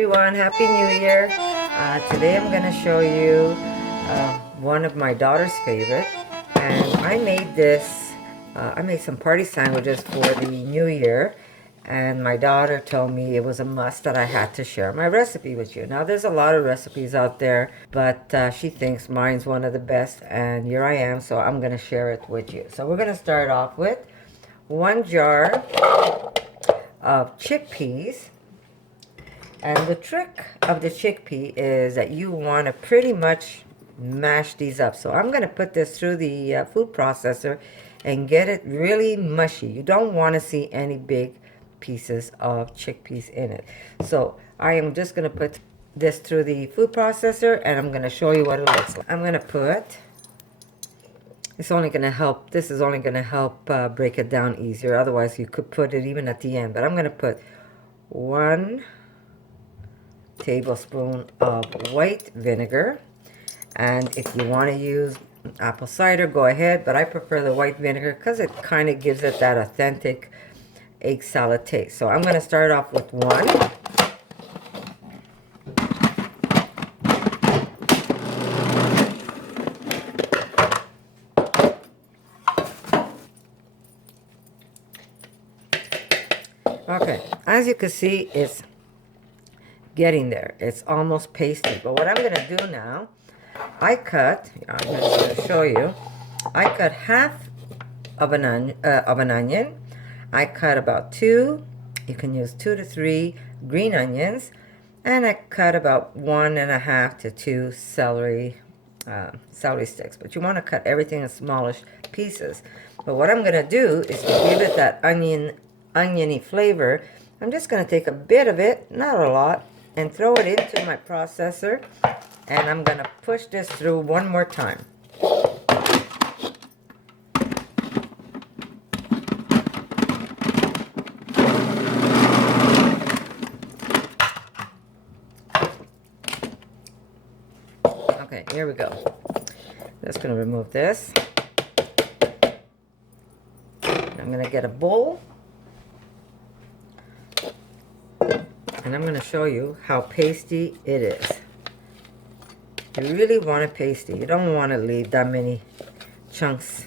everyone, Happy New Year. Today I'm going to show you one of my daughter's favorite, and I made this, I made some party sandwiches for the New Year, and my daughter told me it was a must that I had to share my recipe with you. Now there's a lot of recipes out there, but she thinks mine's one of the best, and here I am, so I'm going to share it with you. So we're going to start off with 1 jar of chickpeas. And the trick of the chickpea is that you want to pretty much mash these up. So I'm going to put this through the food processor and get it really mushy. You don't want to see any big pieces of chickpeas in it. So I am just going to put this through the food processor and I'm going to show you what it looks like. I'm going to put, it's only going to help, this is only going to help break it down easier. Otherwise you could put it even at the end. But I'm going to put 1 tablespoon of white vinegar, and if you want to use apple cider, go ahead, but I prefer the white vinegar because it kind of gives it that authentic egg salad taste. So I'm going to start off with 1. Okay, as you can see, it's getting there. It's almost pasty. But what I'm going to do now, I'm just going to show you. I cut half of an onion. I cut about 2. You can use 2 to 3 green onions, and I cut about 1.5 to 2 celery sticks. But you want to cut everything in smallish pieces. But what I'm going to do is to give it that oniony flavor. I'm just going to take a bit of it, not a lot, and throw it into my processor, and I'm going to push this through one more time. Okay, here we go. Just going to remove this. I'm going to get a bowl. And I'm going to show you how pasty it is. You really want it pasty. You don't want to leave that many chunks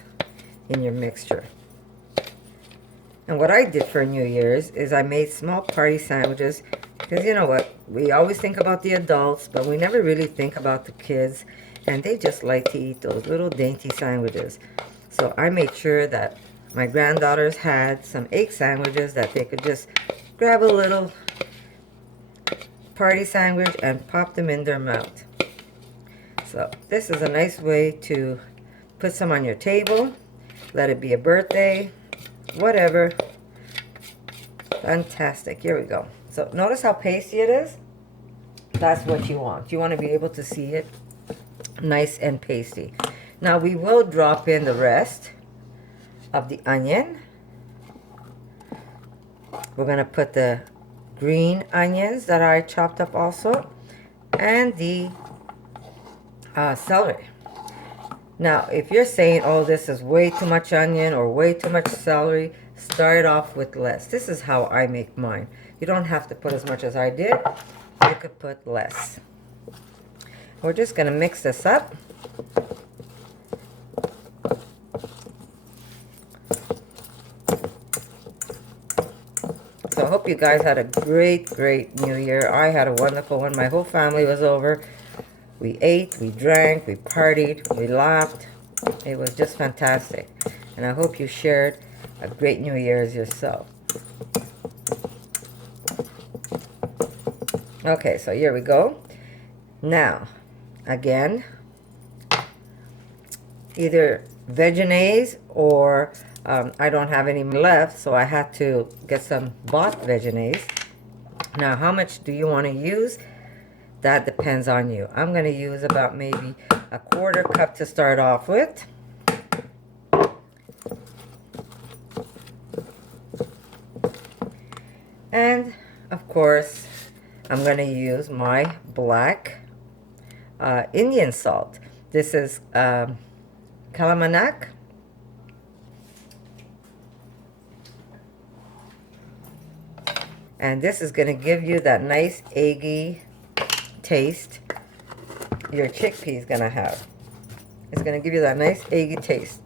in your mixture. And what I did for New Year's is I made small party sandwiches. Because you know what? We always think about the adults, but we never really think about the kids. And they just like to eat those little dainty sandwiches. So I made sure that my granddaughters had some egg sandwiches that they could just grab a little party sandwich and pop them in their mouth. So this is a nice way to put some on your table. Let it be a birthday, whatever. Fantastic. Here we go. So notice how pasty it is. That's what you want. You want to be able to see it nice and pasty. Now we will drop in the rest of the onion. We're going to put the green onions that I chopped up also, and the celery. Now if you're saying, oh, this is way too much onion or way too much celery, start off with less. This is how I make mine. You don't have to put as much as I did. You could put less. We're just going to mix this up. So I hope you guys had a great New Year. I had a wonderful one. My whole family was over. We ate, we drank, we partied, we laughed. It was just fantastic. And I hope you shared a great New Year's yourself. Okay, so here we go. Now, again, either Vegenaise or I don't have any left, so I had to get some bought Vegenaise. Now, how much do you want to use? That depends on you. I'm going to use about maybe a 1/4 cup to start off with. And, of course, I'm going to use my black Indian salt. This is Kalamanak. And this is going to give you that nice eggy taste your chickpea is going to have. It's going to give you that nice eggy taste.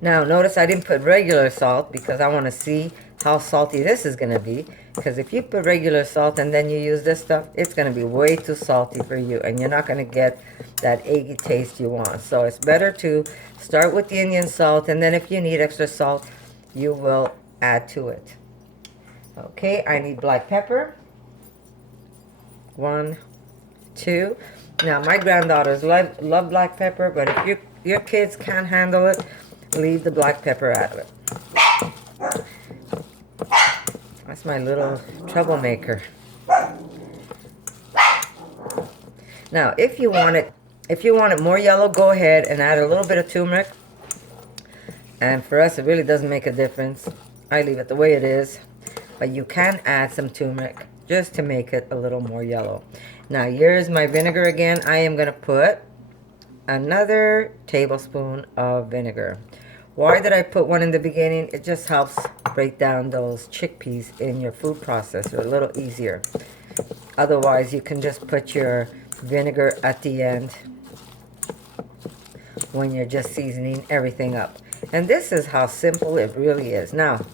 Now notice I didn't put regular salt because I want to see how salty this is going to be. Because if you put regular salt and then you use this stuff, it's going to be way too salty for you. And you're not going to get that eggy taste you want. So it's better to start with the Indian salt. And then if you need extra salt, you will add to it. Okay, I need black pepper. 1, 2. Now my granddaughters love black pepper. But if your kids can't handle it, leave the black pepper out of it. That's my little troublemaker. Now, if you want it more yellow, go ahead and add a little bit of turmeric. And for us, it really doesn't make a difference. I leave it the way it is. But you can add some turmeric just to make it a little more yellow. Now, here's my vinegar again. I am going to put another tablespoon of vinegar. Why did I put one in the beginning? It just helps break down those chickpeas in your food processor a little easier. Otherwise, you can just put your vinegar at the end when you're just seasoning everything up. And this is how simple it really is. Now,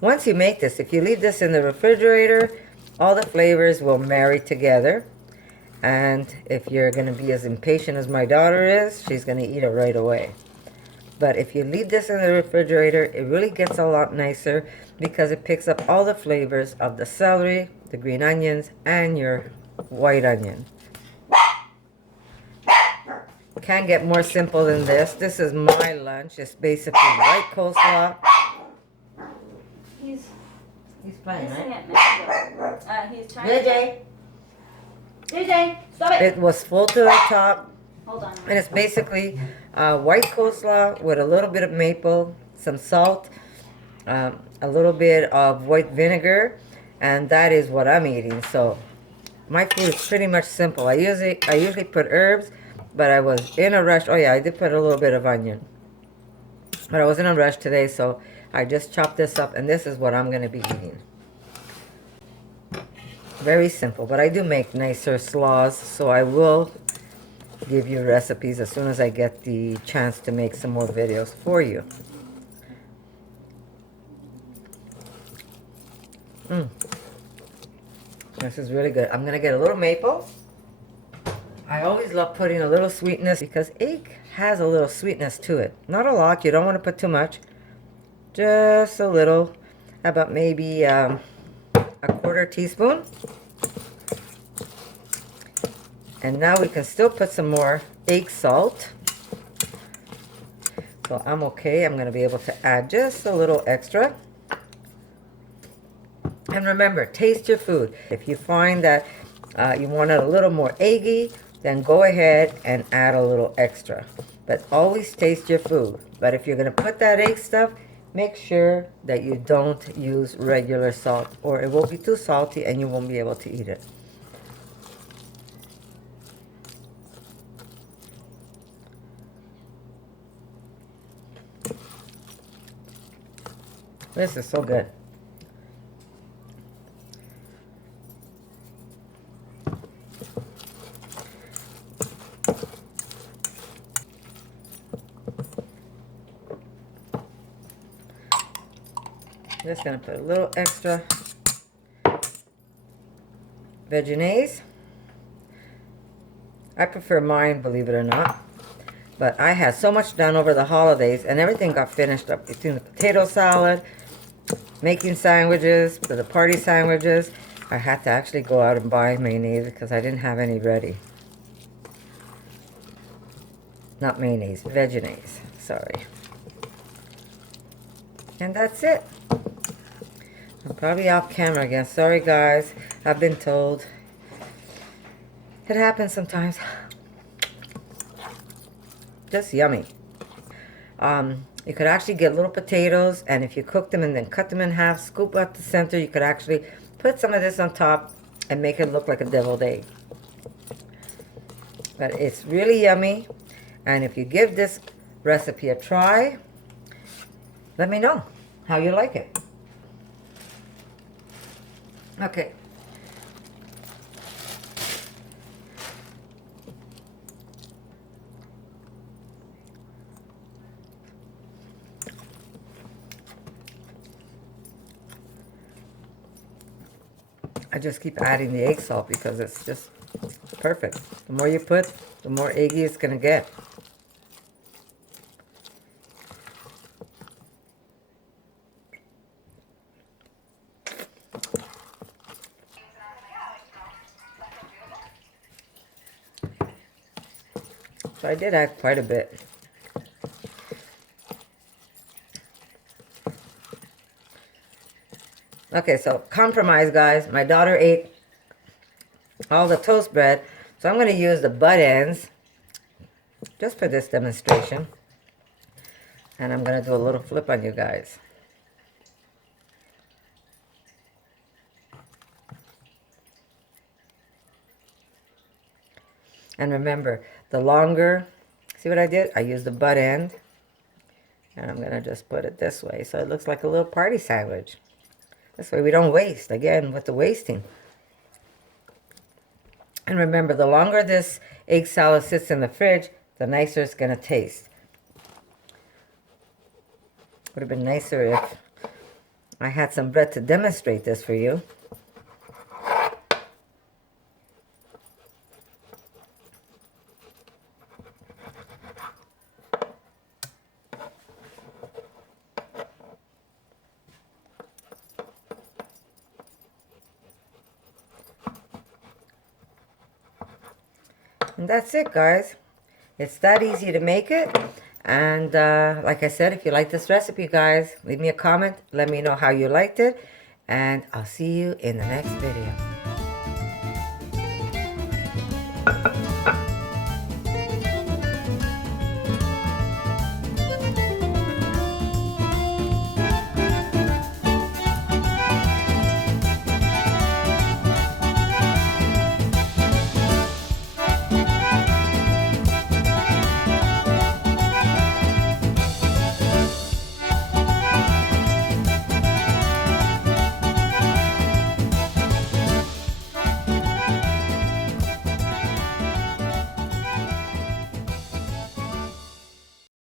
once you make this, if you leave this in the refrigerator, all the flavors will marry together. And if you're going to be as impatient as my daughter is, she's going to eat it right away. But if you leave this in the refrigerator, it really gets a lot nicer because it picks up all the flavors of the celery, the green onions, and your white onion. Can't get more simple than this. This is my lunch. It's basically white coleslaw. He's playing, right? He's trying to... JJ, stop it! It was full to the top. Hold on. And it's basically white coleslaw with a little bit of maple, some salt, a little bit of white vinegar, and that is what I'm eating. So my food is pretty much simple. I usually put herbs, but I was in a rush. Oh yeah, I did put a little bit of onion. But I was in a rush today, so I just chopped this up, and this is what I'm going to be eating. Very simple, but I do make nicer slaws, so I will give you recipes as soon as I get the chance to make some more videos for you. This is really good. I'm going to get a little maple. I always love putting a little sweetness because egg has a little sweetness to it. Not a lot. You don't want to put too much. Just a little. About maybe a 1/4 teaspoon. And now we can still put some more egg salt. So I'm okay. I'm going to be able to add just a little extra. And remember, taste your food. If you find that you want it a little more eggy, then go ahead and add a little extra. But always taste your food. But if you're going to put that egg stuff, make sure that you don't use regular salt, or it will be too salty and you won't be able to eat it. This is so good. Just gonna put a little extra veggies. I prefer mine, believe it or not. But I had so much done over the holidays and everything got finished up between the potato salad, making sandwiches, for the party sandwiches. I had to actually go out and buy mayonnaise because I didn't have any ready. Not mayonnaise, veggies, sorry. And that's it. I'm probably off camera again. Sorry guys, I've been told. It happens sometimes. Just yummy. You could actually get little potatoes, and if you cook them and then cut them in half, scoop out the center, you could actually put some of this on top and make it look like a deviled egg. But it's really yummy, and if you give this recipe a try, let me know how you like it. Okay. I just keep adding the egg salt because it's just perfect. The more you put, the more eggy it's going to get. So I did add quite a bit. Okay, so compromise, guys. My daughter ate all the toast bread, so I'm going to use the butt ends just for this demonstration. And I'm going to do a little flip on you guys. And remember, the longer, see what I did? I used the butt end. And I'm going to just put it this way so it looks like a little party sandwich. This way we don't waste, again, with the wasting. And remember, the longer this egg salad sits in the fridge, the nicer it's going to taste. Would have been nicer if I had some bread to demonstrate this for you. And that's it, guys. It's that easy to make it. And like I said, if you like this recipe, guys, leave me a comment. Let me know how you liked it. And I'll see you in the next video.